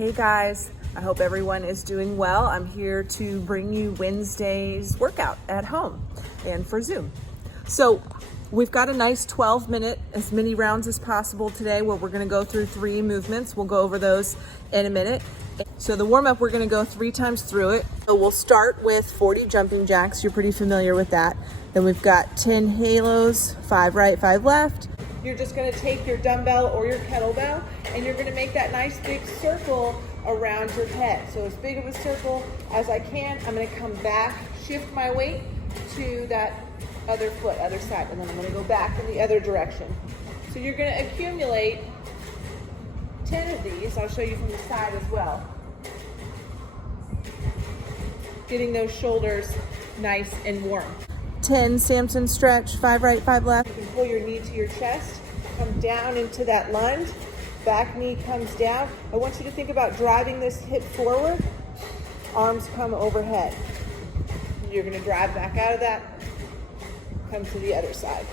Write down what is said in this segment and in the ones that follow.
Hey guys, I hope everyone is doing well. I'm here to bring you Wednesday's workout at home and for Zoom. So we've got a nice 12-minute, as many rounds as possible today, where we're gonna go through 3 movements. We'll go over those in a minute. So the warm-up, we're gonna go 3 times through it. So we'll start with 40 jumping jacks. You're pretty familiar with that. Then we've got 10 halos, 5 right, 5 left. You're just gonna take your dumbbell or your kettlebell and you're gonna make that nice big circle around your head. So as big of a circle as I can. I'm gonna come back, shift my weight to that other foot, other side, and then I'm gonna go back in the other direction. So you're gonna accumulate 10 of these. I'll show you from the side as well. Getting those shoulders nice and warm. 10 Samson stretch, 5 right, 5 left. You can pull your knee to your chest, come down into that lunge, back knee comes down. I want you to think about driving this hip forward, arms come overhead. You're gonna drive back out of that, come to the other side.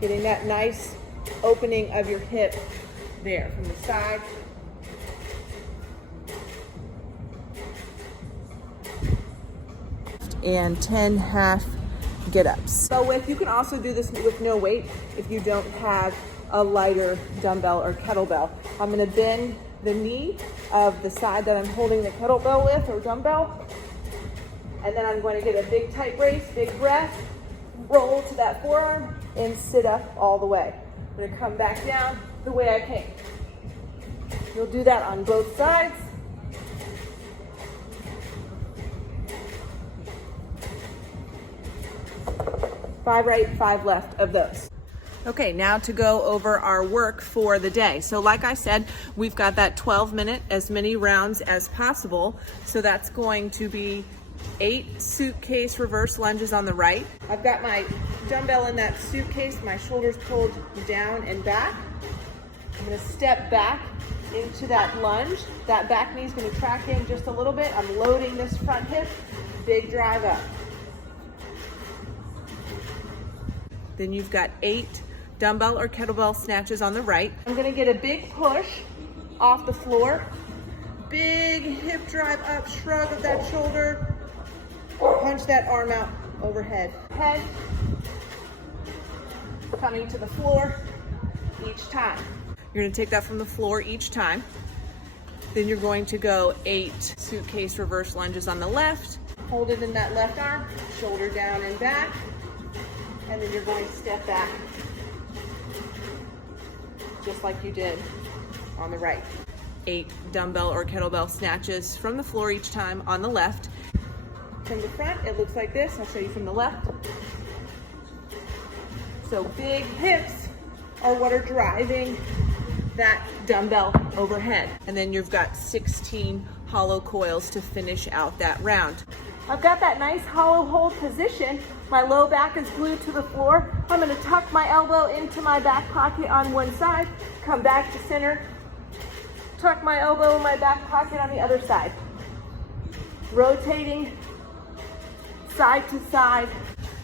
Getting that nice opening of your hip there from the side. And 10 half get-ups. So you can also do this with no weight if you don't have a lighter dumbbell or kettlebell. I'm gonna bend the knee of the side that I'm holding the kettlebell with or dumbbell, and then I'm going to get a big tight brace, big breath, roll to that forearm, and sit up all the way. I'm gonna come back down the way I came. You'll do that on both sides. Five right, 5 left of those. Okay, now to go over our work for the day. So like I said, we've got that 12-minute, as many rounds as possible. So that's going to be 8 suitcase reverse lunges on the right. I've got my dumbbell in that suitcase, my shoulders pulled down and back. I'm gonna step back into that lunge. That back knee's gonna track in just a little bit. I'm loading this front hip, big drive up. Then you've got 8 dumbbell or kettlebell snatches on the right. I'm gonna get a big push off the floor. Big hip drive up, shrug of that shoulder. Punch that arm out overhead. Head coming to the floor each time. You're gonna take that from the floor each time. Then you're going to go 8 suitcase reverse lunges on the left. Hold it in that left arm, shoulder down and back. And then you're going to step back, just like you did on the right. 8 dumbbell or kettlebell snatches from the floor each time on the left. From the front, it looks like this. I'll show you from the left. So big hips are what are driving that dumbbell overhead. And then you've got 16 hollow coils to finish out that round. I've got that nice hollow hold position. My low back is glued to the floor. I'm gonna tuck my elbow into my back pocket on one side, come back to center, tuck my elbow in my back pocket on the other side. Rotating side to side.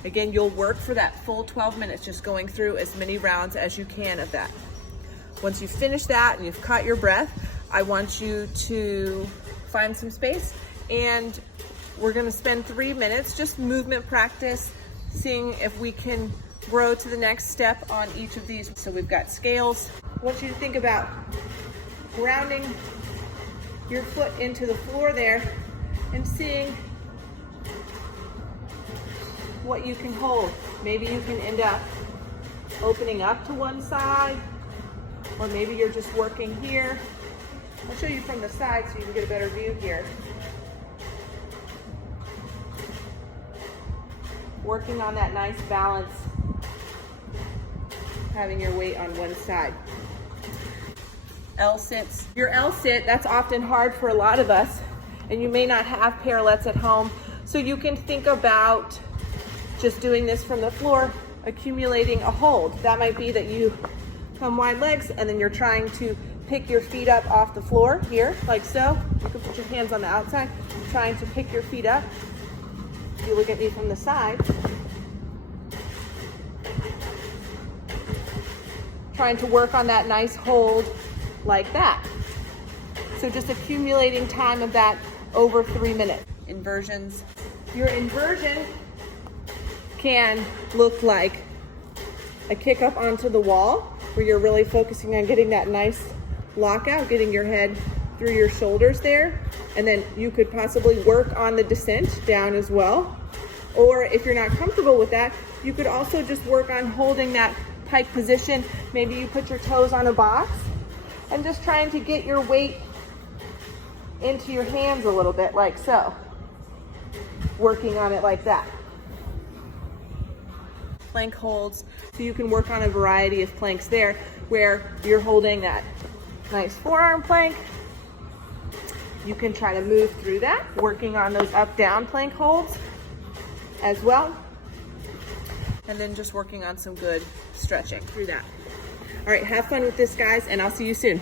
Again, you'll work for that full 12 minutes, just going through as many rounds as you can of that. Once you finish that and you've caught your breath, I want you to find some space, and we're gonna spend 3 minutes just movement practice, seeing if we can grow to the next step on each of these. So we've got scales. I want you to think about grounding your foot into the floor there and seeing what you can hold. Maybe you can end up opening up to one side, or maybe you're just working here. I'll show you from the side so you can get a better view here. Working on that nice balance, having your weight on one side. L-sits. Your L-sit, that's often hard for a lot of us, and you may not have parallettes at home, so you can think about just doing this from the floor, accumulating a hold. That might be that you come wide legs and then you're trying to pick your feet up off the floor here, like so. You can put your hands on the outside, trying to pick your feet up. If you look at me from the side, trying to work on that nice hold like that. So just accumulating time of that over 3 minutes. Inversions. Your inversion can look like a kick up onto the wall where you're really focusing on getting that nice lockout, getting your head through your shoulders there. And then you could possibly work on the descent down as well. Or if you're not comfortable with that, you could also just work on holding that pike position. Maybe you put your toes on a box and just trying to get your weight into your hands a little bit, like so. Working on it like that. Plank holds, so you can work on a variety of planks there where you're holding that nice forearm plank. You can try to move through that, working on those up-down plank holds as well. And then just working on some good stretching through that. All right, have fun with this, guys, and I'll see you soon.